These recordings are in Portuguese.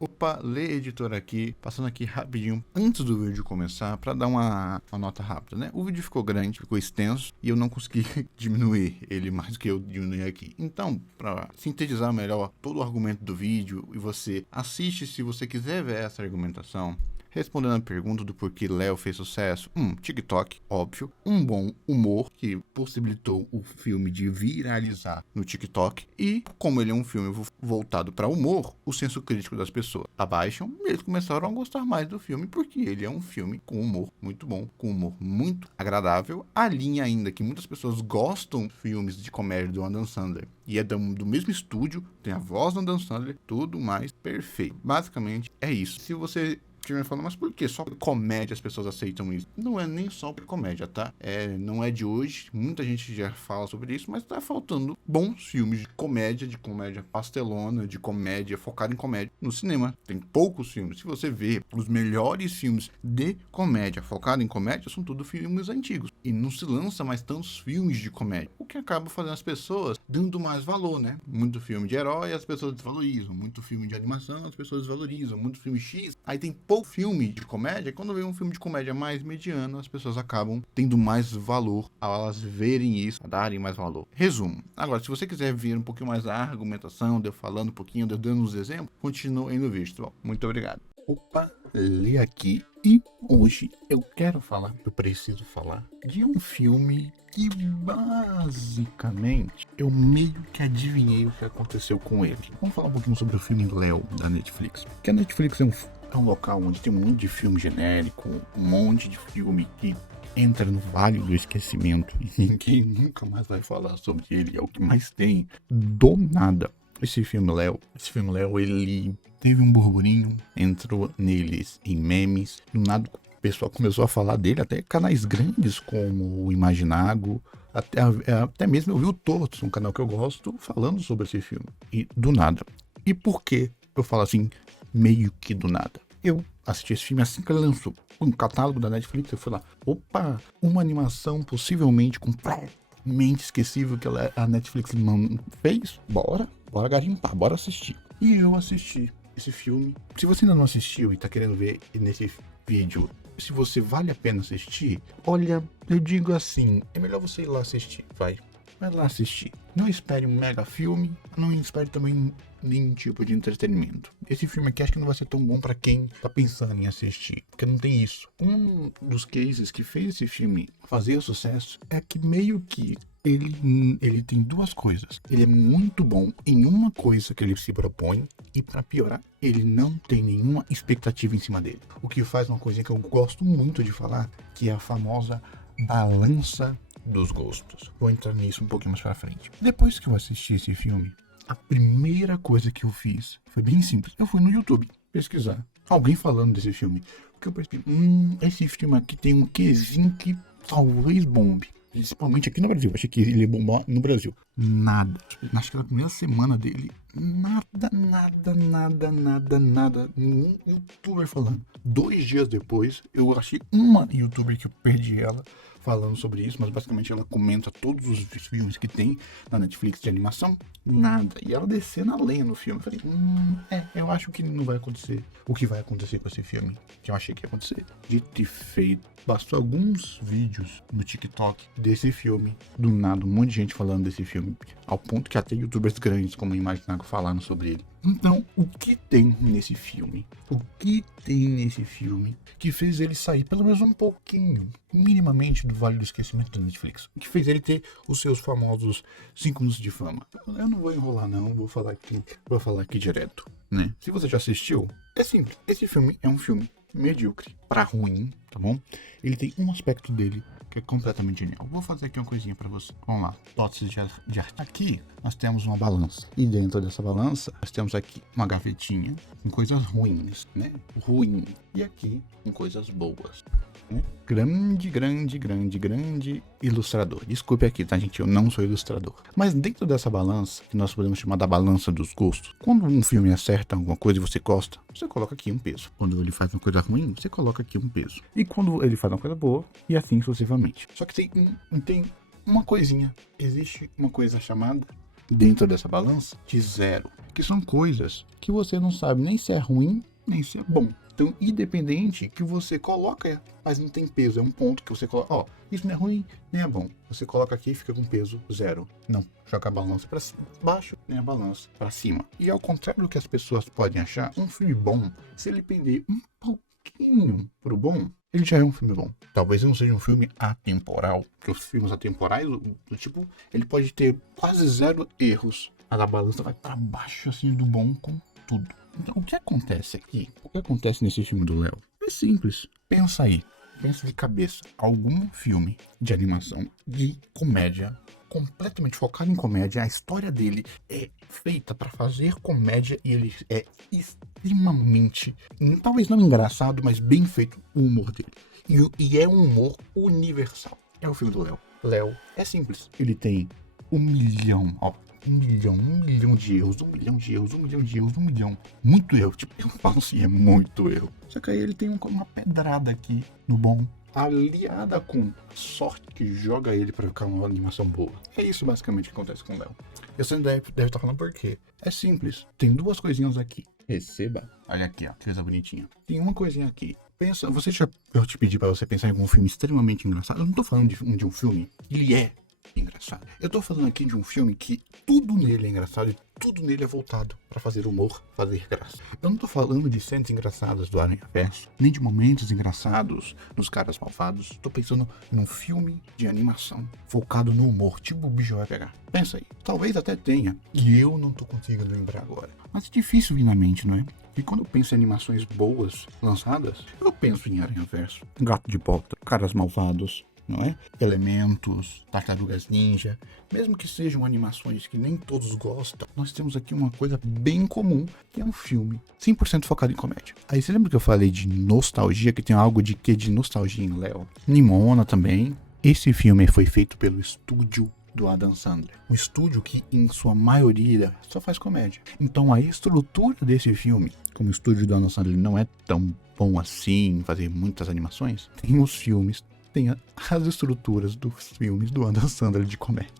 Opa, Lê Editor aqui, passando aqui rapidinho antes do vídeo começar para dar uma nota rápida, né? O vídeo ficou grande, ficou extenso e eu não consegui diminuir ele mais do que eu diminuí aqui. Então, para sintetizar melhor todo o argumento do vídeo e você assiste se você quiser ver essa argumentação, respondendo a pergunta do porquê Léo fez sucesso, TikTok, óbvio, um bom humor que possibilitou o filme de viralizar no TikTok e, como ele é um filme voltado para humor, o senso crítico das pessoas abaixam e eles começaram a gostar mais do filme porque ele é um filme com humor muito bom, com humor muito agradável, a linha ainda que muitas pessoas gostam de filmes de comédia do Adam Sandler e é do mesmo estúdio, tem a voz do Adam Sandler, tudo mais perfeito. Basicamente é isso. Se você me falando, mas por que só por comédia as pessoas aceitam isso? Não é nem só por comédia, tá? Não é de hoje, muita gente já fala sobre isso, mas tá faltando bons filmes de comédia pastelona, de comédia focada em comédia no cinema. Tem poucos filmes. Se você vê os melhores filmes de comédia focado em comédia, são tudo filmes antigos. E não se lança mais tantos filmes de comédia, o que acaba fazendo as pessoas dando mais valor, né? Muito filme de herói, as pessoas desvalorizam. Muito filme de animação, as pessoas desvalorizam. Muito filme X, aí tem pouco filme de comédia, quando vem um filme de comédia mais mediano, as pessoas acabam tendo mais valor ao elas verem isso, a darem mais valor. Resumo. Agora, se você quiser ver um pouquinho mais da argumentação, de eu falando um pouquinho, de eu dando uns exemplos, continue aí no vídeo, tá bom? Muito obrigado. Opa, Lê aqui e hoje eu preciso falar de um filme que basicamente eu meio que adivinhei o que aconteceu com ele. Vamos falar um pouquinho sobre o filme Léo da Netflix. Porque a Netflix é um local onde tem um monte de filme genérico, um monte de filme que entra no vale do esquecimento e ninguém nunca mais vai falar sobre ele. É o que mais tem do nada. Esse filme Léo, ele teve um burburinho, entrou neles em memes, do nada o pessoal começou a falar dele, até canais grandes como o Imaginago, até mesmo eu vi o Tortos, um canal que eu gosto, falando sobre esse filme. E do nada. E por que eu falo assim, meio que do nada? Eu assisti esse filme assim que ele lançou. Um catálogo da Netflix, eu fui lá, opa, uma animação possivelmente completamente esquecível que a Netflix fez? Bora garimpar, bora assistir. E eu assisti esse filme. Se você ainda não assistiu e tá querendo ver nesse vídeo se você vale a pena assistir, olha, eu digo assim, é melhor você ir lá assistir, vai lá assistir. Não espere um mega filme, não espere também nenhum tipo de entretenimento. Esse filme aqui acho que não vai ser tão bom pra quem tá pensando em assistir, porque não tem isso. Um dos cases que fez esse filme fazer sucesso é que meio que ele tem duas coisas. Ele é muito bom em uma coisa que ele se propõe e para piorar, ele não tem nenhuma expectativa em cima dele. O que faz uma coisinha que eu gosto muito de falar, que é a famosa balança dos gostos. Vou entrar nisso um pouquinho mais pra frente. Depois que eu assisti esse filme, a primeira coisa que eu fiz foi bem simples. Eu fui no YouTube pesquisar alguém falando desse filme. Porque eu percebi, esse filme aqui tem um quezinho que talvez bombe. Principalmente aqui no Brasil. Achei que ele ia bombar no Brasil. Nada. Acho que na primeira semana dele, nada. Nenhum youtuber falando. 2 dias depois, eu achei uma youtuber que eu perdi ela falando sobre isso, mas basicamente ela comenta todos os filmes que tem na Netflix de animação, nada. E ela descendo a lenha no filme. Eu falei, eu acho que não vai acontecer o que vai acontecer com esse filme, que eu achei que ia acontecer. Dito e feito, bastou alguns vídeos no TikTok desse filme, do nada, um monte de gente falando desse filme, ao ponto que até youtubers grandes como o Imaginago falaram sobre ele. Então, o que tem nesse filme? Que fez ele sair pelo menos um pouquinho, minimamente, do Vale do Esquecimento da Netflix? O que fez ele ter os seus famosos 5 minutos de fama? Eu não vou enrolar não, vou falar aqui direto, né? Se você já assistiu, é simples. Esse filme é um filme medíocre pra ruim, tá bom? Ele tem um aspecto dele que é completamente genial. Vou fazer aqui uma coisinha pra você. Vamos lá. Totes de arte. Aqui nós temos uma balança. E dentro dessa balança nós temos aqui uma gavetinha com coisas ruins, né? Ruim. E aqui com coisas boas. Né? Grande ilustrador. Desculpe aqui, tá, gente? Eu não sou ilustrador. Mas dentro dessa balança, que nós podemos chamar da balança dos gostos, quando um filme acerta alguma coisa e você gosta, você coloca aqui um peso. Quando ele faz uma coisa ruim, você coloca aqui um peso. E quando ele faz uma coisa boa, e assim sucessivamente. Só que tem uma coisinha. Existe uma coisa chamada dentro dessa balança de 0. Que são coisas que você não sabe nem se é ruim, nem se é bom. Então, independente que você coloca, mas não tem peso, é um ponto que você coloca, ó, isso não é ruim, nem é bom. Você coloca aqui e fica com peso 0. Não, joga a balança para baixo, nem a balança para cima. E ao contrário do que as pessoas podem achar, um filme bom, se ele pender um pouquinho pro bom, ele já é um filme bom. Talvez não seja um filme atemporal, porque os filmes atemporais, do tipo, ele pode ter quase 0 erros, mas a balança vai para baixo, assim, do bom com tudo. Então, o que acontece aqui? O que acontece nesse filme do Léo? É simples. Pensa aí. Pensa de cabeça. Algum filme de animação, de comédia, completamente focado em comédia. A história dele é feita para fazer comédia e ele é extremamente, talvez não engraçado, mas bem feito o humor dele. E é um humor universal. É o filme do Léo. Léo é simples. Ele tem 1 milhão, ó. 1 milhão de erros, 1 milhão de erros, 1 milhão de erros, 1 milhão. Muito erro. Tipo, eu falo assim, é muito erro. Só que aí ele tem uma pedrada aqui no bom, aliada com sorte que joga ele pra ficar uma animação boa. É isso basicamente que acontece com o Léo. Você deve estar falando por quê. É simples. Tem 2 coisinhas aqui. Receba. Olha aqui, ó. Que coisa bonitinha. Tem uma coisinha aqui. Pensa, eu te pedi pra você pensar em algum filme extremamente engraçado. Eu não tô falando de um filme. Ele é engraçado. Eu tô falando aqui de um filme que tudo nele é engraçado e tudo nele é voltado pra fazer humor, fazer graça. Eu não tô falando de cenas engraçadas do Aranhaverso, nem de momentos engraçados nos Caras Malvados. Tô pensando num filme de animação focado no humor, tipo o Bicho Vai Pegar. Pensa aí. Talvez até tenha, e eu não tô conseguindo lembrar agora. Mas é difícil vir na mente, não é? E quando eu penso em animações boas lançadas, eu penso em Aranhaverso, Gato de Bota, Caras Malvados, não é? Elementos, Tartarugas Ninja, mesmo que sejam animações que nem todos gostam, nós temos aqui uma coisa bem comum, que é um filme 100% focado em comédia. Aí você lembra que eu falei de nostalgia, que tem algo de que de nostalgia em Léo? Nimona também. Esse filme foi feito pelo estúdio do Adam Sandler, um estúdio que em sua maioria só faz comédia. Então a estrutura desse filme, como o estúdio do Adam Sandler não é tão bom assim em fazer muitas animações, tem os filmes, tem as estruturas dos filmes do Adam Sandler de comédia.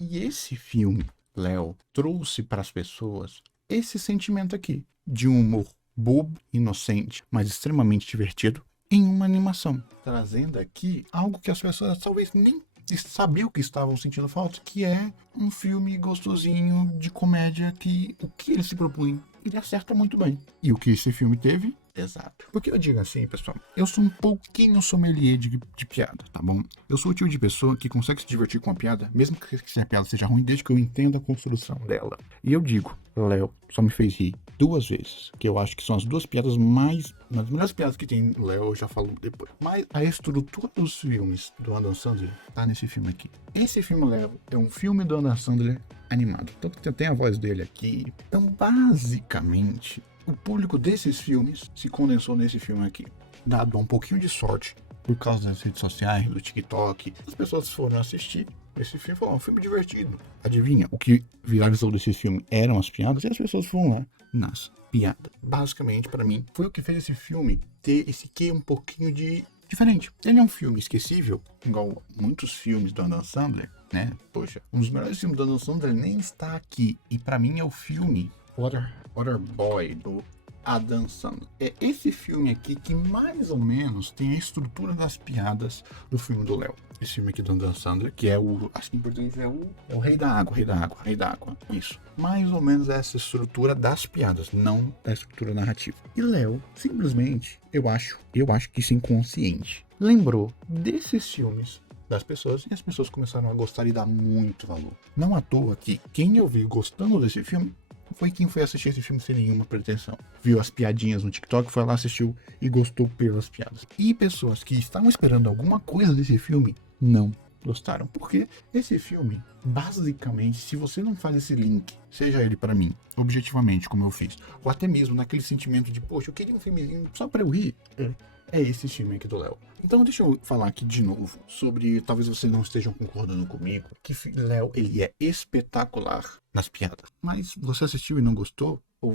E esse filme, Léo, trouxe para as pessoas esse sentimento aqui, de um humor bobo, inocente, mas extremamente divertido, em uma animação. Trazendo aqui algo que as pessoas talvez nem sabiam que estavam sentindo falta, que é um filme gostosinho de comédia que o que ele se propõe, ele acerta muito bem. E o que esse filme teve? Exato. Porque eu digo assim, pessoal, eu sou um pouquinho sommelier de piada, tá bom? Eu sou o tipo de pessoa que consegue se divertir com a piada, mesmo que a piada seja ruim, desde que eu entenda a construção dela. E eu digo, Léo só me fez rir 2 vezes, que eu acho que são as 2 piadas mais... As melhores piadas que tem Léo, eu já falo depois. Mas a estrutura dos filmes do Adam Sandler tá nesse filme aqui. Esse filme, Léo, é um filme do Adam Sandler animado. Tanto que tem a voz dele aqui. Então, basicamente, o público desses filmes se condensou nesse filme aqui. Dado um pouquinho de sorte, por causa das redes sociais, do TikTok, as pessoas foram assistir esse filme. Foi um filme divertido. Adivinha, o que viralizou desse filme eram as piadas e as pessoas foram lá nas piadas. Basicamente, pra mim, foi o que fez esse filme ter esse quê um pouquinho de diferente. Ele é um filme esquecível, igual muitos filmes do Adam Sandler, né? Poxa, um dos melhores filmes do Adam Sandler nem está aqui. E pra mim é o filme Waterboy, do Adam Sandler. É esse filme aqui que mais ou menos tem a estrutura das piadas do filme do Léo. Esse filme aqui do Adam Sandler, que é o, acho que em português é o Rei da Água, isso. Mais ou menos essa estrutura das piadas, não da estrutura narrativa. E Léo, simplesmente, eu acho que isso é inconsciente, lembrou desses filmes das pessoas e as pessoas começaram a gostar e dar muito valor. Não à toa que quem eu vi gostando desse filme foi quem foi assistir esse filme sem nenhuma pretensão. Viu as piadinhas no TikTok, foi lá, assistiu e gostou pelas piadas. E pessoas que estavam esperando alguma coisa desse filme, não gostaram. Porque esse filme, basicamente, se você não faz esse link, seja ele pra mim, objetivamente, como eu fiz, ou até mesmo naquele sentimento de, poxa, eu queria um filmezinho só pra eu rir, é esse filme aqui do Léo. Então deixa eu falar aqui de novo sobre, talvez vocês não estejam concordando comigo, que Léo, ele é espetacular nas piadas. Mas você assistiu e não gostou? Ou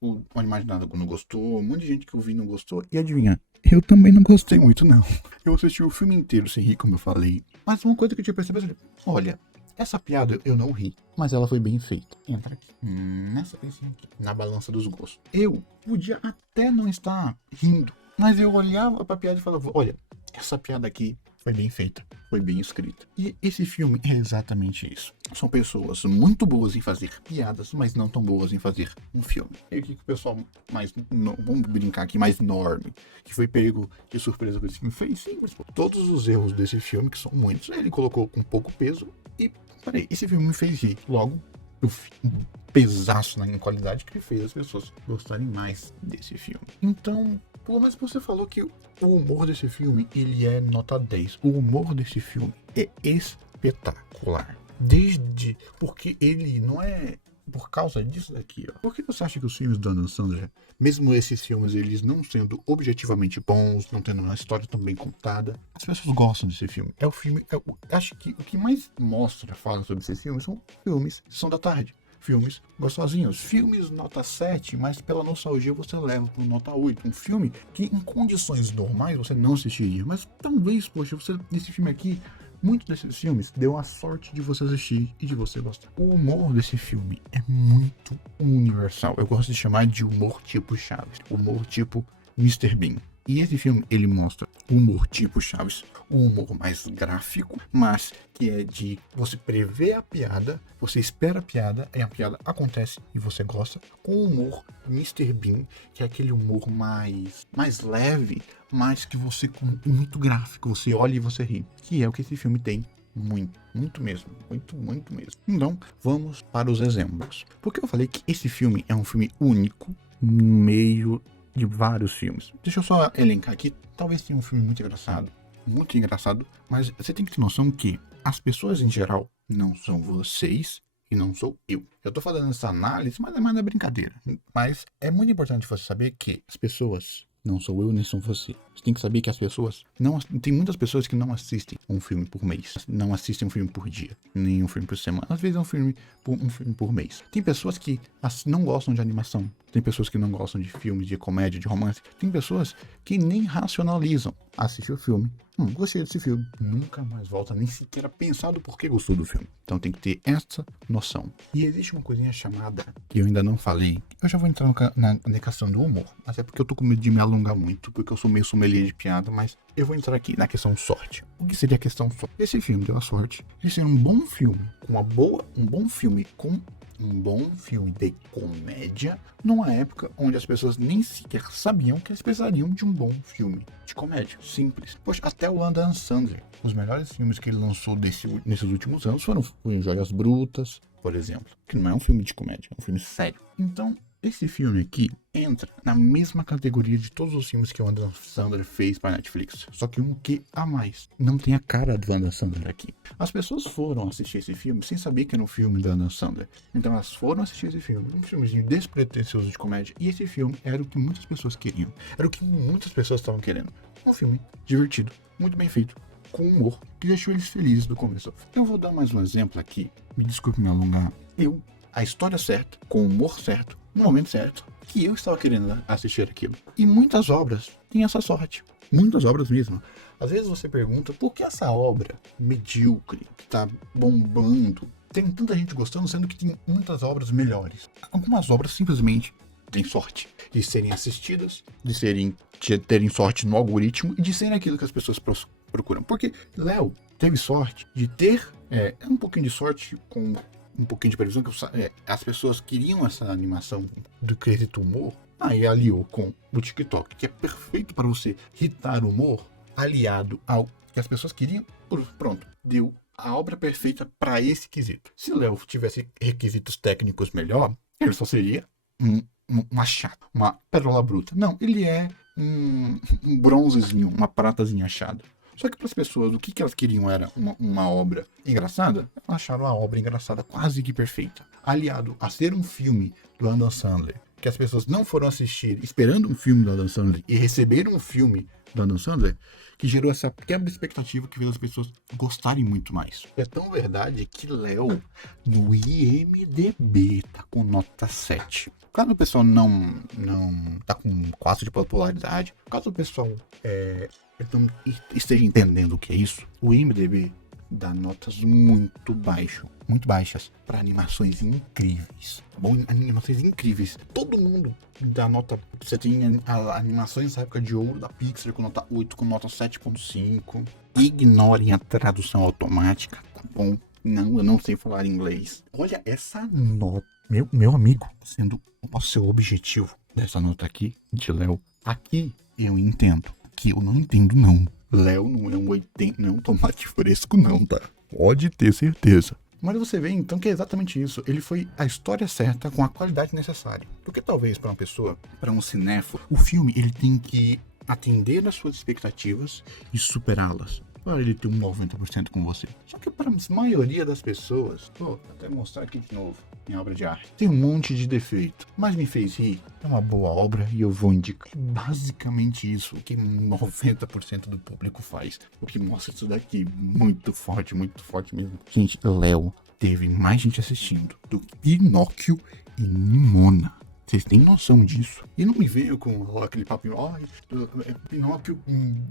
o Animais de Nada não gostou? Um monte de gente que eu vi não gostou. E adivinha? Eu também não gostei muito, não. Eu assisti o filme inteiro sem rir, como eu falei. Mas uma coisa que eu tinha percebido, olha, essa piada eu não ri, mas ela foi bem feita. Entra aqui, nessa pecinha aqui, na balança dos gostos. Eu podia até não estar rindo, mas eu olhava pra piada e falava, olha, essa piada aqui foi bem feita, foi bem escrita. E esse filme é exatamente isso. São pessoas muito boas em fazer piadas, mas não tão boas em fazer um filme. E o que o pessoal mais, vamos brincar aqui, mais enorme, que foi pego de surpresa por esse filme, fez sim. Todos os erros desse filme, que são muitos, ele colocou com pouco peso e, peraí, esse filme me fez rir. Logo, um pesaço na qualidade que fez as pessoas gostarem mais desse filme. Então, pelo menos você falou que o humor desse filme, ele é nota 10. O humor desse filme é espetacular. Porque ele não é por causa disso daqui, ó. Por que você acha que os filmes do Adam Sandler, mesmo esses filmes, eles não sendo objetivamente bons, não tendo uma história tão bem contada, as pessoas gostam desse filme? Acho que o que mais fala sobre esses filmes são filmes Sessão da Tarde. Filmes gostosinhos, filmes nota 7, mas pela nostalgia você leva para nota 8. Um filme que em condições normais você não assistiria, mas talvez, poxa, nesse filme aqui, muitos desses filmes deu a sorte de você assistir e de você gostar. O humor desse filme é muito universal. Eu gosto de chamar de humor tipo Chaves, humor tipo Mr. Bean. E esse filme, ele mostra o humor tipo Chaves, um humor mais gráfico, mas que é de você prever a piada, você espera a piada, aí a piada acontece e você gosta, com o humor Mr. Bean, que é aquele humor mais leve, mas que você, muito gráfico, você olha e você ri, que é o que esse filme tem. Muito mesmo. Então, vamos para os exemplos. Porque eu falei que esse filme é um filme único no meio de vários filmes. Deixa eu só elencar aqui. Talvez tenha um filme muito engraçado, mas você tem que ter noção que as pessoas em geral não são vocês e não sou eu. Eu tô fazendo essa análise, mas é mais na brincadeira. Mas é muito importante você saber que as pessoas não sou eu nem sou você. Você tem que saber que as pessoas tem muitas pessoas que não assistem um filme por mês, não assistem um filme por dia, nem um filme por semana. Às vezes é um filme por mês. Tem pessoas que não gostam de animação. Tem pessoas que não gostam de filmes de comédia, de romance. Tem pessoas que nem racionalizam. Assistiu o filme. Gostei desse filme. Nunca mais volta nem sequer a pensar do porquê gostou do filme. Então tem que ter essa noção. E existe uma coisinha chamada, que eu ainda não falei. Eu já vou entrar na questão do humor. Até porque eu tô com medo de me alongar muito, porque eu sou meio sommelier de piada, mas eu vou entrar aqui na questão sorte. O que seria a questão sorte? Esse filme deu a sorte de ser um bom filme, um bom filme de comédia, numa época onde as pessoas nem sequer sabiam que eles precisariam de um bom filme de comédia. Simples. Poxa, até o Adam Sandler, os melhores filmes que ele lançou nesses últimos anos foram Joias Brutas, por exemplo, que não é um filme de comédia, é um filme sério. Então, esse filme aqui entra na mesma categoria de todos os filmes que o Adam Sandler fez para Netflix. Só que um que a mais. Não tem a cara do Adam Sandler aqui. As pessoas foram assistir esse filme sem saber que era um filme do Adam Sandler. Então elas foram assistir esse filme. Um filmezinho despretensioso de comédia. E esse filme era o que muitas pessoas queriam. Era o que muitas pessoas estavam querendo. Um filme divertido, muito bem feito, com humor, que deixou eles felizes do começo. Eu vou dar mais um exemplo aqui. Me desculpe me alongar. A história certa, com o humor certo, no momento certo, que eu estava querendo assistir aquilo. E muitas obras têm essa sorte. Muitas obras mesmo. Às vezes você pergunta por que essa obra medíocre, que está bombando, tem tanta gente gostando, sendo que tem muitas obras melhores. Algumas obras simplesmente têm sorte de serem assistidas, de terem sorte no algoritmo e de serem aquilo que as pessoas procuram. Porque Léo teve sorte de ter um pouquinho de sorte com um pouquinho de previsão, que as pessoas queriam essa animação do quesito humor, aí aliou com o TikTok, que é perfeito para você irritar o humor, aliado ao que as pessoas queriam, pronto, deu a obra perfeita para esse quesito. Se Léo tivesse requisitos técnicos melhor, ele só seria uma chata, uma pérola bruta. Não, ele é um bronzezinho, uma pratazinha achada. Só que para as pessoas, o que elas queriam era uma obra engraçada. Elas acharam a obra engraçada quase que perfeita. Aliado a ser um filme do Adam Sandler, que as pessoas não foram assistir esperando um filme do Adam Sandler e receberam um filme do Adam Sandler, que gerou essa quebra de expectativa que fez as pessoas gostarem muito mais. É tão verdade que Léo, no IMDb, tá com nota 7. Caso o pessoal não tá com 4 de popularidade, caso o pessoal não esteja entendendo o que é isso, o IMDb dá notas muito baixas para animações incríveis, tá bom? Animações incríveis. Todo mundo dá nota. Você tem animações da época de ouro da Pixar com nota 8, com nota 7.5. Ignorem a tradução automática, tá bom? Não, eu não sei falar inglês. Olha essa nota. Meu amigo, sendo o seu objetivo dessa nota aqui, de Léo. Aqui eu entendo. Aqui eu não entendo, não. Léo não é um 80, não é um tomate fresco, não, tá? Pode ter certeza. Mas você vê, então, que é exatamente isso. Ele foi a história certa com a qualidade necessária. Porque talvez para uma pessoa, para um cinéfilo, o filme ele tem que atender às suas expectativas e superá-las. Para ele ter um 90% com você. Só que para a maioria das pessoas, vou até mostrar aqui de novo, minha obra de arte, tem um monte de defeito, mas me fez rir. É uma boa obra e eu vou indicar basicamente isso que 90% do público faz. O que mostra isso daqui muito forte mesmo. Gente, Léo teve mais gente assistindo do que Pinóquio e Nimona. Vocês têm noção disso? E não me veio com aquele papo, Pinóquio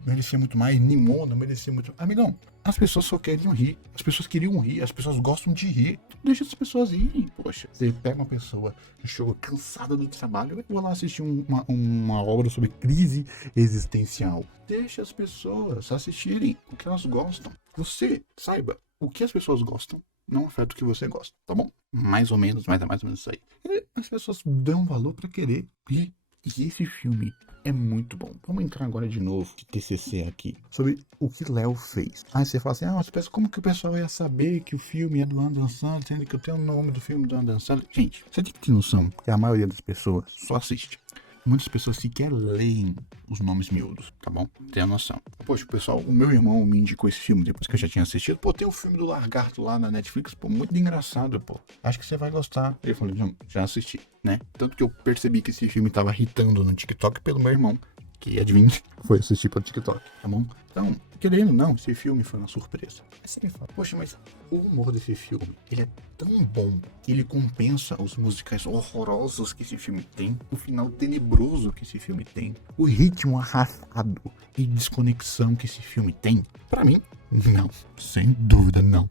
merecia muito mais, Nimona merecia muito mais. Amigão, as pessoas só queriam rir. As pessoas queriam rir, as pessoas gostam de rir. Deixa as pessoas irem. Poxa, você pega uma pessoa que chegou cansada do trabalho e vai lá assistir uma obra sobre crise existencial. Deixa as pessoas assistirem o que elas gostam. Você saiba o que as pessoas gostam. Não afeta o que você gosta, tá bom? Mais ou menos isso aí. E as pessoas dão valor pra querer rir. E esse filme é muito bom. Vamos entrar agora de novo de TCC aqui, sobre o que Léo fez. Aí você fala assim, como que o pessoal ia saber que o filme é do Adam Sandler, sendo que eu tenho o nome do filme do Adam Sandler? Gente, você tem que ter noção que a maioria das pessoas só assiste. Muitas pessoas sequer leem os nomes miúdos, tá bom? Tenha noção. Poxa, pessoal, o meu irmão me indicou esse filme depois que eu já tinha assistido. Pô, tem o filme do Lagarto lá na Netflix, pô, muito engraçado, pô. Acho que você vai gostar. Ele falou, já assisti, né? Tanto que eu percebi que esse filme tava irritando no TikTok pelo meu irmão, que adivinha, foi assistir pelo TikTok, tá bom? Então, querendo ou não, esse filme foi uma surpresa. Aí você me fala, poxa, mas o humor desse filme, ele é tão bom que ele compensa os musicais horrorosos que esse filme tem, o final tenebroso que esse filme tem, o ritmo arrastado e desconexão que esse filme tem. Pra mim, não. Sem dúvida, não.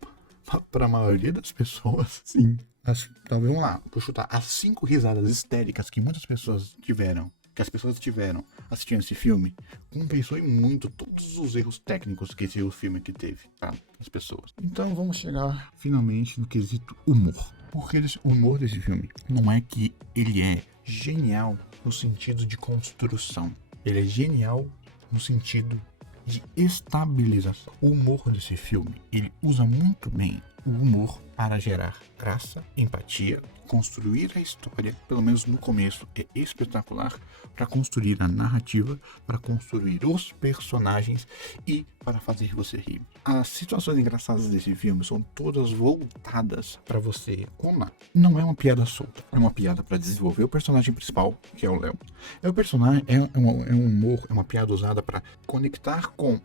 Pra maioria das pessoas, sim. Talvez, vamos lá, vou chutar as 5 risadas histéricas que muitas pessoas tiveram, que as pessoas tiveram assistindo esse filme, compensou em muito todos os erros técnicos que esse filme aqui teve, tá? As pessoas. Então vamos chegar finalmente no quesito humor. Porque o humor desse filme não é que ele é genial no sentido de construção. Ele é genial no sentido de estabilização. O humor desse filme, ele usa muito bem o humor para gerar graça, empatia, construir a história, pelo menos no começo, é espetacular, para construir a narrativa, para construir os personagens e para fazer você rir. As situações engraçadas desse filme são todas voltadas para você colar. Não é uma piada solta, é uma piada para desenvolver o personagem principal, que é o Léo. O personagem é um humor, é uma piada usada para conectar com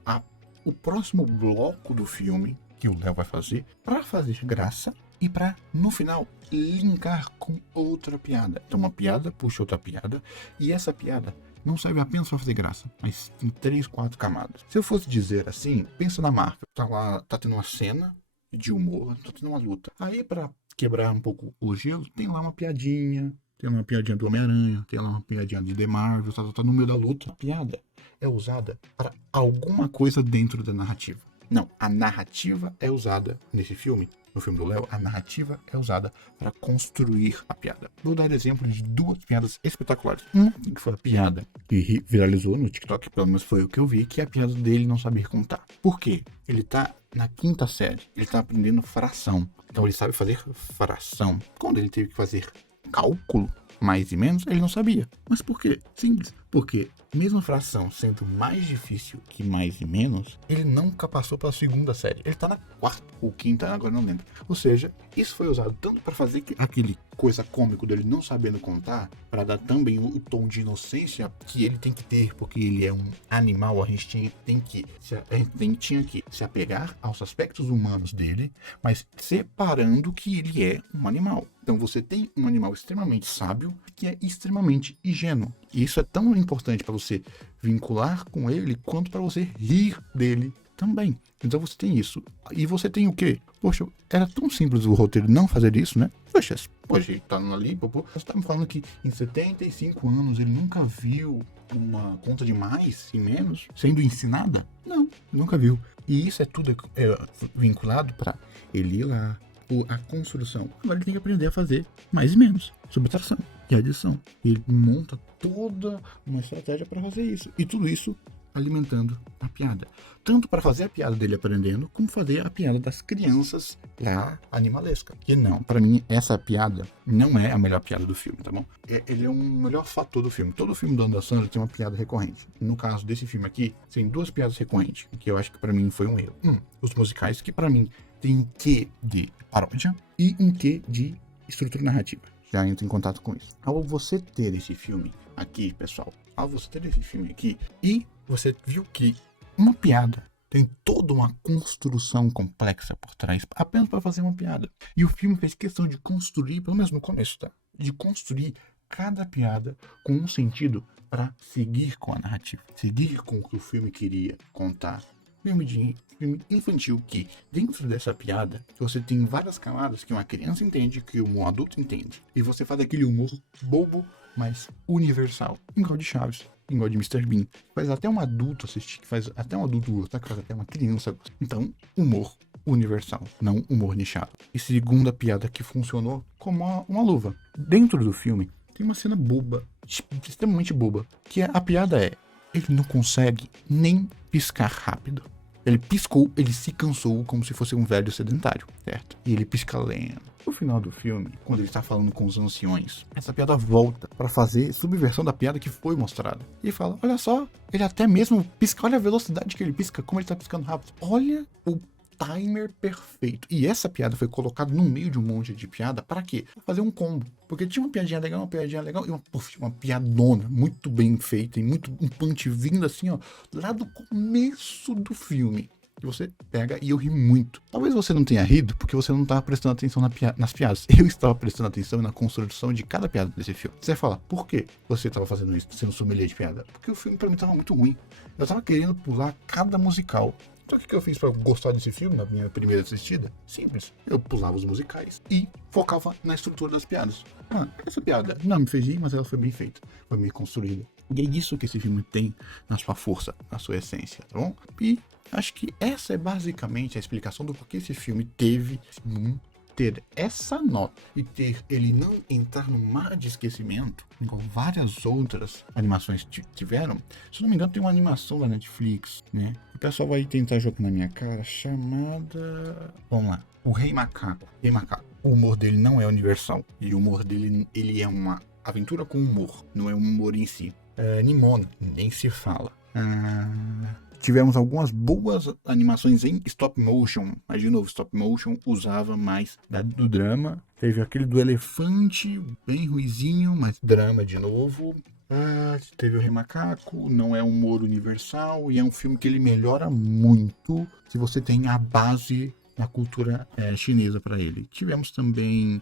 o próximo bloco do filme que o Léo vai fazer, para fazer graça e para, no final, linkar com outra piada. Então uma piada puxa outra piada, e essa piada não serve apenas para fazer graça, mas tem 3, 4 camadas. Se eu fosse dizer assim, pensa na Marvel, tá tendo uma cena de humor, tá tendo uma luta. Aí para quebrar um pouco o gelo, tem lá uma piadinha, tem uma piadinha do Homem-Aranha, tem lá uma piadinha de The Marvel, tá no meio da luta. A piada é usada para alguma coisa dentro da narrativa. Não, a narrativa é usada nesse filme, no filme do Léo, a narrativa é usada para construir a piada. Vou dar exemplo de 2 piadas espetaculares. Que foi a piada que viralizou no TikTok, pelo menos foi o que eu vi, que é a piada dele não saber contar. Por quê? Ele tá na 5ª série, ele tá aprendendo fração. Então ele sabe fazer fração. Quando ele teve que fazer cálculo, mais e menos, ele não sabia. Mas por quê? Simples. Porque mesmo a fração sendo mais difícil que mais e menos, ele nunca passou pela 2ª série. Ele tá na 4ª ou 5ª, agora não lembro. Ou seja, isso foi usado tanto para fazer aquele coisa cômico dele não sabendo contar, para dar também o tom de inocência que ele tem que ter, porque ele é um animal, a gente tinha que se apegar aos aspectos humanos dele, mas separando que ele é um animal. Então você tem um animal extremamente sábio que é extremamente ingênuo. E isso é tão importante para você vincular com ele quanto para você rir dele também. Então você tem isso. E você tem o quê? Poxa, era tão simples o roteiro não fazer isso, né? Poxa, ele tá ali, você tá me falando que em 75 anos ele nunca viu uma conta de mais e menos sendo ensinada? Não, nunca viu. E isso é tudo vinculado para ele ir lá, a construção. Agora ele tem que aprender a fazer mais e menos, subtração e adição. Ele monta toda uma estratégia para fazer isso. E tudo isso alimentando a piada. Tanto para fazer a piada dele aprendendo, como fazer a piada das crianças lá animalesca. E não, para mim, essa piada não é a melhor piada do filme, tá bom? Ele é um melhor fator do filme. Todo filme do Adam Sandler tem uma piada recorrente. No caso desse filme aqui, tem 2 piadas recorrentes, que eu acho que para mim foi um erro. Os musicais, que para mim tem um quê de paródia e um quê de estrutura narrativa. Já entro em contato com isso. Ao você ter esse filme aqui, pessoal, e você viu que uma piada tem toda uma construção complexa por trás, apenas para fazer uma piada. E o filme fez questão de construir, pelo menos no começo, tá? De construir cada piada com um sentido para seguir com a narrativa, seguir com o que o filme queria contar. Filme infantil que, dentro dessa piada, você tem várias camadas que uma criança entende, que um adulto entende. E você faz aquele humor bobo, mas universal. Igual de Chaves, igual de Mr. Bean. Faz até um adulto assistir, que faz até um adulto gostar, que faz até uma criança gostar. Então, humor universal, não humor nichado. E segunda piada que funcionou como uma luva. Dentro do filme, tem uma cena boba, extremamente boba, que a piada ele não consegue nem piscar rápido. Ele piscou, ele se cansou como se fosse um velho sedentário, certo? E ele pisca lento. No final do filme, quando ele está falando com os anciões, essa piada volta para fazer subversão da piada que foi mostrada. E fala, olha só, ele até mesmo pisca, olha a velocidade que ele pisca, como ele tá piscando rápido. Olha o timer perfeito. E essa piada foi colocada no meio de um monte de piada, para quê? Pra fazer um combo. Porque tinha uma piadinha legal e uma piadona muito bem feita e muito um punch vindo assim, ó, lá do começo do filme. Que você pega e eu ri muito. Talvez você não tenha rido porque você não estava prestando atenção nas piadas. Eu estava prestando atenção na construção de cada piada desse filme. Você vai falar, por que você estava fazendo isso, sendo sommelier de piada? Porque o filme pra mim estava muito ruim. Eu estava querendo pular cada musical. Então o que eu fiz para gostar desse filme na minha primeira assistida? Simples. Eu pulava os musicais e focava na estrutura das piadas. Essa piada não me fez rir, mas ela foi bem feita. Foi bem construída. E é isso que esse filme tem na sua força, na sua essência, tá bom? E acho que essa é basicamente a explicação do porquê esse filme teve ter essa nota e ter ele não entrar no mar de esquecimento, igual várias outras animações tiveram. Se não me engano, tem uma animação da Netflix, né? O pessoal vai tentar jogar na minha cara, chamada... Vamos lá. O Rei Macaco. Rei Macaco. O humor dele não é universal. E o humor dele, ele é uma aventura com humor, não é um humor em si. Nimona, nem se fala. Tivemos algumas boas animações em stop motion, mas de novo, stop motion usava mais do drama. Teve aquele do elefante, bem ruizinho, mas drama de novo. Teve o Rei Macaco, não é humor universal e é um filme que ele melhora muito se você tem a base na cultura chinesa para ele. Tivemos também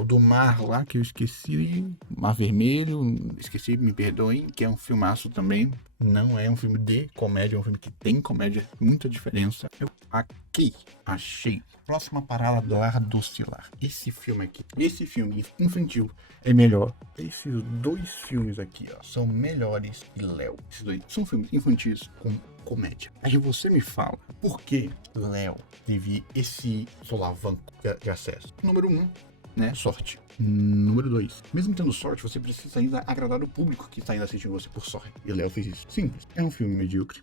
o do mar lá, que eu esqueci, Mar Vermelho, esqueci, me perdoem, que é um filmaço também. Não é um filme de comédia, é um filme que tem comédia, muita diferença. Eu aqui achei. Próxima parada do oscilar. Esse filme aqui, esse filme infantil é melhor. Esses 2 filmes aqui, ó, são melhores que Léo. Esses 2 são filmes infantis com comédia. Aí você me fala, por que Léo teve esse solavanco de acesso? Número 1, né? Sorte. Número 2, mesmo tendo sorte, você precisa ainda agradar o público que está ainda assistindo você por sorte. E Léo fez isso. Simples. É um filme medíocre.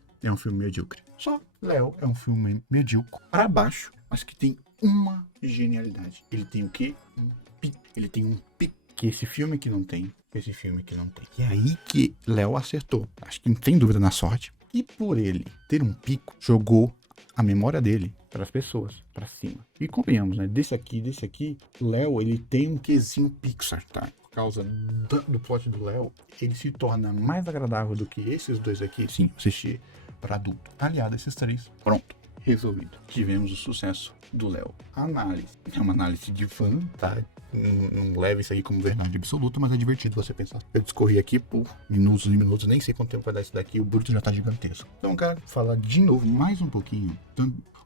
Só Léo é um filme medíocre para baixo, mas que tem uma genialidade. Ele tem o quê? Um pique. Ele tem um pique que esse filme que não tem. E é aí que Léo acertou. Acho que não tem dúvida na sorte. E por ele ter um pico, jogou a memória dele para as pessoas, para cima. E convenhamos, né? Desse aqui, Léo, ele tem um quesinho Pixar, tá? Por causa do plot do Léo, ele se torna mais agradável do que esses 2 aqui. Sim, assistir para adulto. Aliado a esses 3, pronto, resolvido. Tivemos o sucesso do Léo. A análise é uma análise de fantástico. não leve isso aí como verdade absoluta, mas é divertido você pensar. Eu discorri aqui por minutos e minutos, nem sei quanto tempo vai dar isso daqui, o bruto já tá gigantesco. Então eu quero falar de novo mais um pouquinho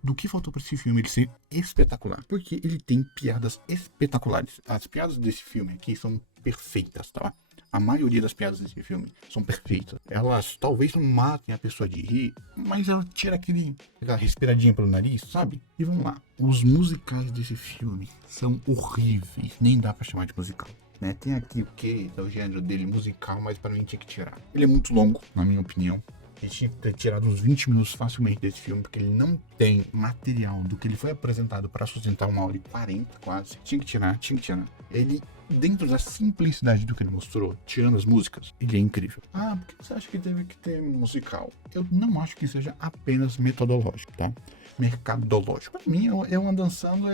do que faltou pra esse filme ele ser espetacular. Porque ele tem piadas espetaculares. As piadas desse filme aqui são perfeitas, tá? A maioria das piadas desse filme são perfeitas. Elas talvez não matem a pessoa de rir, mas ela tira aquela respiradinha pelo nariz, sabe? E vamos lá. Os musicais desse filme são horríveis. Nem dá pra chamar de musical. Né? Tem aqui o que é o gênero dele musical, mas para mim tinha que tirar. Ele é muito longo, na minha opinião. Ele tinha que ter tirado uns 20 minutos facilmente desse filme, porque ele não tem material do que ele foi apresentado para sustentar 1h40 quase. Tinha que tirar. Ele, dentro da simplicidade do que ele mostrou, tirando as músicas, ele é incrível. Ah, por que você acha que teve que ter musical? Eu não acho que seja apenas metodológico, tá? Mercadológico. Pra mim, eu ando dançando,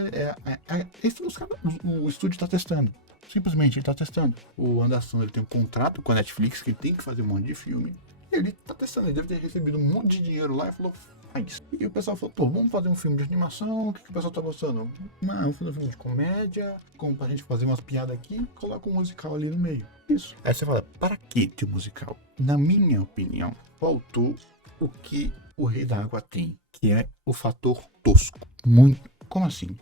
o estúdio tá testando. Simplesmente ele tá testando. O Anderson, ele tem um contrato com a Netflix que ele tem que fazer um monte de filme. E ele tá testando, ele deve ter recebido um monte de dinheiro lá e falou, faz. E o pessoal falou, pô, vamos fazer um filme de animação, o que o pessoal tá gostando? Não, vamos fazer um filme de comédia, como pra gente fazer umas piadas aqui, coloca um musical ali no meio. Isso. Aí você fala, para que ter um musical? Na minha opinião, faltou o que o Rei da Água tem, que é o fator tosco. Muito. Como assim?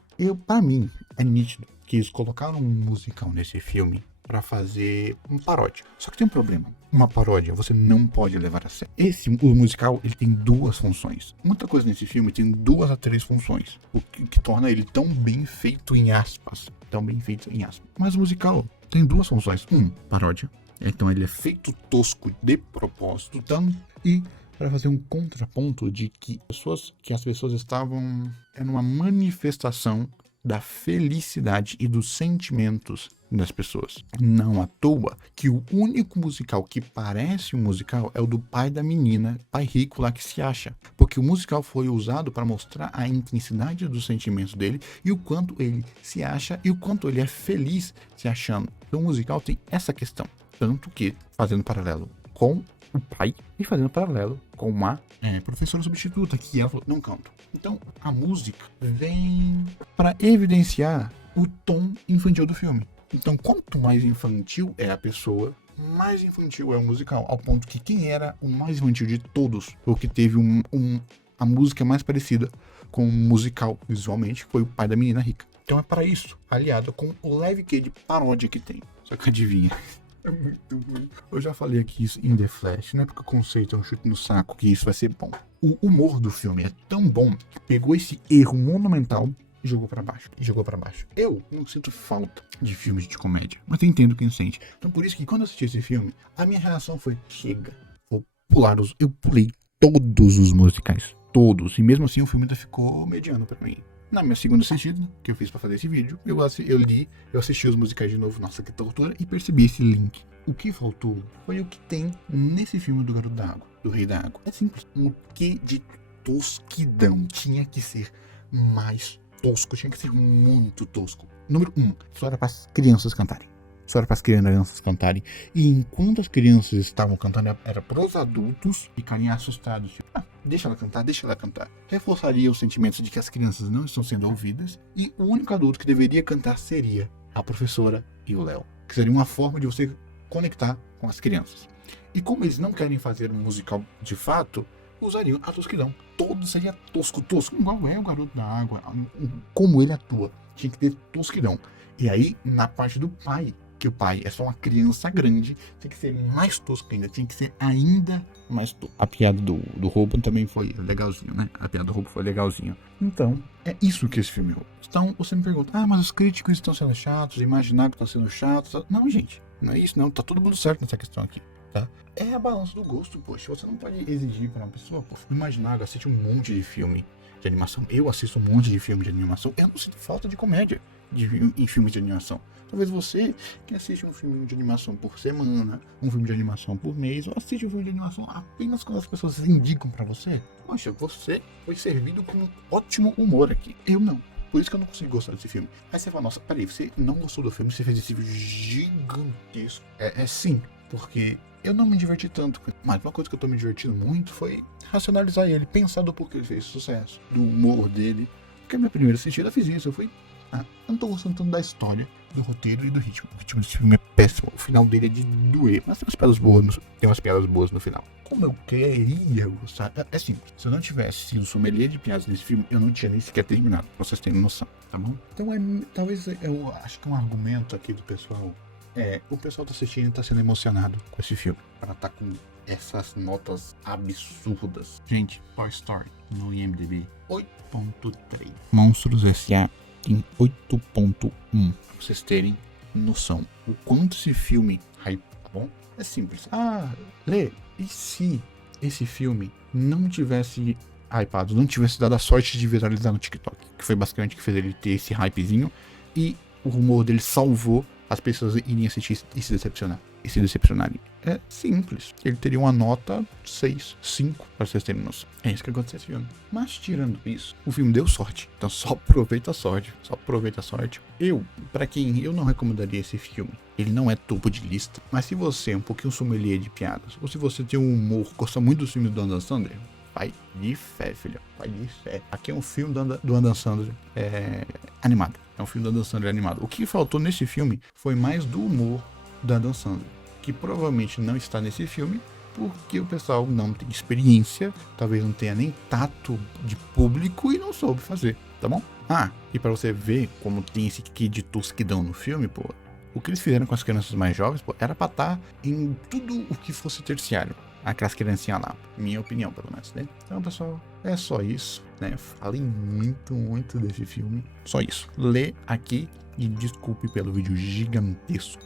Pra mim, é nítido que eles colocaram um musical nesse filme pra fazer uma paródia. Só que tem um problema. Uma paródia você não pode levar a sério. O musical, ele tem duas funções. Muita coisa nesse filme tem 2 a 3 funções. O que torna ele tão bem feito em aspas. Mas o musical tem 2 funções. Paródia. Então ele é feito tosco de propósito. E para fazer um contraponto de que as pessoas estavam numa manifestação da felicidade e dos sentimentos das pessoas. Não à toa que o único musical que parece um musical é o do pai da menina, pai rico lá que se acha. Porque o musical foi usado para mostrar a intensidade dos sentimentos dele e o quanto ele se acha e o quanto ele é feliz se achando. Então o musical tem essa questão. Tanto que, fazendo paralelo com o pai e fazendo paralelo com uma professora substituta, que ela falou, não canto. Então, a música vem para evidenciar o tom infantil do filme. Então, quanto mais infantil é a pessoa, mais infantil é o musical. Ao ponto que quem era o mais infantil de todos, ou que teve a música mais parecida com o musical visualmente, foi o pai da menina rica. Então é para isso, aliado com o leve quê de paródia que tem. Só que adivinha... É muito ruim. Eu já falei aqui isso em The Flash, não é porque o conceito é um chute no saco que isso vai ser bom. O humor do filme é tão bom que pegou esse erro monumental e jogou pra baixo. Eu não sinto falta de filmes de comédia, mas eu entendo quem sente. Então por isso que quando eu assisti esse filme, a minha reação foi, chega, vou pular eu pulei todos os musicais. Todos. E mesmo assim o filme ainda ficou mediano pra mim. Na minha segunda assistida, que eu fiz pra fazer esse vídeo, eu assisti os musicais de novo, nossa, que tortura, e percebi esse link. O que faltou foi o que tem nesse filme do Garoto da Água, do Rei da Água. É simples. Um quê de tosquidão. Tinha que ser mais tosco, tinha que ser muito tosco. Número 1, só era para as crianças cantarem. E enquanto as crianças estavam cantando, era para os adultos ficarem assustados. Tipo, deixa ela cantar. Reforçaria os sentimentos de que as crianças não estão sendo ouvidas. E o único adulto que deveria cantar seria a professora e o Léo. Que seria uma forma de você conectar com as crianças. E como eles não querem fazer um musical de fato, usariam a tosquidão. Todo seria tosco, igual é o Garoto da Água. Como ele atua, tinha que ter tosquidão. E aí, na parte do pai, que o pai é só uma criança grande, tinha que ser mais tosco ainda, tinha que ser ainda mais tosco. A piada do roubo também foi legalzinho, né? Então, é isso que esse filme é. Então, você me pergunta, mas os críticos estão sendo chatos, imaginar que estão sendo chatos. Não, gente, não é isso não, tá todo mundo certo nessa questão aqui, tá? É a balança do gosto, poxa, você não pode exigir pra uma pessoa, pô, imaginar que assiste um monte de filme de animação, eu assisto um monte de filme de animação, eu não sinto falta de comédia em filmes de animação. Talvez você que assiste um filme de animação por semana, um filme de animação por mês, ou assiste um filme de animação apenas quando as pessoas indicam pra você. Poxa, você foi servido com um ótimo humor aqui. Eu não. Por isso que eu não consigo gostar desse filme. Aí você fala, nossa, peraí, você não gostou do filme, você fez esse vídeo gigantesco. Sim, porque eu não me diverti tanto. Mas uma coisa que eu tô me divertindo muito foi racionalizar ele, pensar do porquê ele fez sucesso, do humor dele. Porque a minha primeira assistida eu fiz isso, eu não tô gostando tanto da história, do roteiro e do ritmo. O ritmo desse filme é péssimo. O final dele é de doer. Mas tem umas piadas boas no final. Como eu queria gostar. É simples. Se eu não tivesse sido sommelier de piadas desse filme, eu não tinha nem sequer terminado. Pra vocês terem noção, tá bom? Então talvez eu acho que um argumento aqui do pessoal o pessoal tá assistindo e tá sendo emocionado com esse filme. Para tá com essas notas absurdas. Gente, Toy Story no IMDb 8.3. Monstros S.A. em 8.1. Pra vocês terem noção o quanto esse filme hype, tá bom? É simples. Lê, e se esse filme não tivesse hypado, não tivesse dado a sorte de viralizar no TikTok, que foi basicamente o que fez ele ter esse hypezinho, e o rumor dele salvou as pessoas irem assistir e se decepcionarem. É simples. Ele teria uma nota 6, 5, para vocês terem noção. É isso que aconteceu nesse filme. Mas tirando isso, o filme deu sorte. Então só aproveita a sorte. Pra quem eu não recomendaria esse filme, ele não é topo de lista. Mas se você é um pouquinho sommelier de piadas, ou se você tem um humor, gosta muito dos filmes do Adam Sandler, vai de fé, filho. Vai de fé. Aqui é um filme do Adam Sandler animado. É um filme do Adam Sandler animado. O que faltou nesse filme foi mais do humor do Adam Sandler, que provavelmente não está nesse filme porque o pessoal não tem experiência, talvez não tenha nem tato de público e não soube fazer, tá bom? E pra você ver como tem esse quê de tosquidão no filme, pô, o que eles fizeram com as crianças mais jovens, pô, era pra estar em tudo o que fosse terciário. Aquelas criancinhas lá, minha opinião, pelo menos, né? Então, pessoal, é só isso, né? Falei muito, muito desse filme. Só isso. Lê aqui e desculpe pelo vídeo gigantesco.